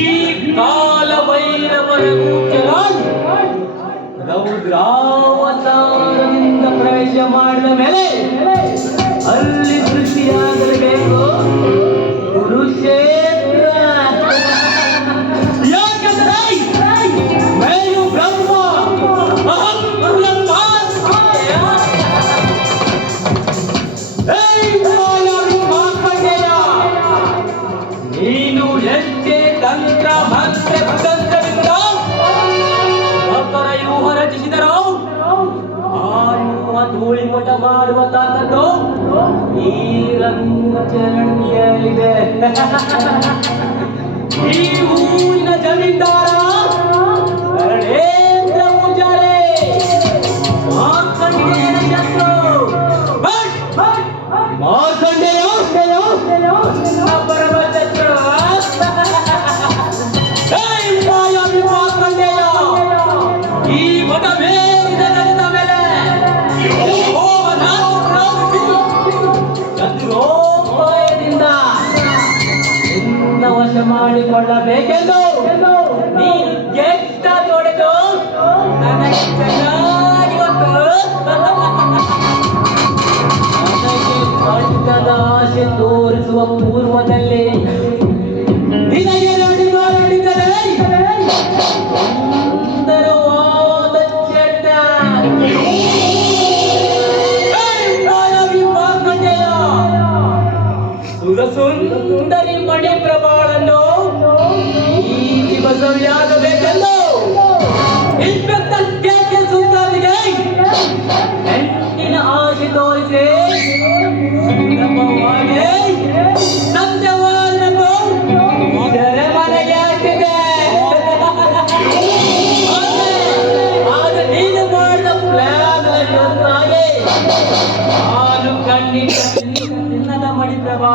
ಈ ಕಾಲ ಭೈರವನ ರೌದ್ರಾವತಾರದಿಂದ ಪ್ರವೇಶ ಮಾಡಿದ ಮೇಲೆ ಅಲ್ಲಿ ಸೃಷ್ಟಿಯಾಗಬೇಕು ಕುರುಕ್ಷೇತ್ರ. ಯಾಕಂದ್ರೆ ಮೇರು ಬ್ರಹ್ಮ ಅಹಂ ಬ್ರಹ್ಮಾಸ್ಮಿ. ನೀನು ಎಷ್ಟೇ ತಂತ್ರ ಮಂತ್ರ ಕುತಂತ್ರದಿಂದ ವ್ಯೂಹ ರಚಿಸಿದರು ಧೂಳಿ ಮಠ ಮಾಡುವ ತಾಕತ್ತು ಈ ರಂಗಚರಣಿಯಲ್ಲಿದೆ. ಈ ಊರಿನ ಜಮೀನ್ದಾರ ಕರಣೇಂದ್ರ ಪೂಜಾರಿ ಮಾರ್ಕಂಡೇಯನ ಶತ್ರು. ಮಾರ್ಕಂಡೇಯ ಪರಮ ಶತ್ರು. ಮಾರ್ಕಂಡೇಯ ಈ ಮಠ ಬೇರಿದ ನಡೆದ ಮೇಲೆ ಚತುರೋಪಾಯದಿಂದ ನಿನ್ನ ವಶ ಮಾಡಿಕೊಳ್ಳಬೇಕೆಂದು ನೀನು ಗೆಟ್ಟ ತೊಡೆದು ನನಗೆ ಚೆನ್ನಾಗಿ ಗೊತ್ತು. ನನಗೆ ಕಟ್ಟದ ಆಸೆ ತೋರಿಸುವ ಪೂರ್ವದಲ್ಲಿ ನಿನಗೆ ನಡೆದಿದ್ದರೆ ಸುಂದರವಾದ ಚಟ ಸುಂದರಿ ಮಣಿ ಪ್ರಭಾಳನ್ನು ಈ ದಿವಸವಾಗಬೇಕೆಂದು ಇನ್ಸ್ಪೆಕ್ಟರ್ ಕೆ ಸುಲ್ತಾನ್ಗೆ ಹೆಣ್ಣಿನ ಆಸೆ ತೋರಿಸಿ ಸುಲಭವಾಗಿ ಸತ್ಯವನ್ನು ಇದರ ಮನೆಗೆ ಹಾಕಿದೆ. ಆಗ ನೀನು ಮಾಡಿದ ಪ್ಲಾನ್ ನಾನು ಕಣ್ಣಿನ ಮಣಿ ಪ್ರಭಾ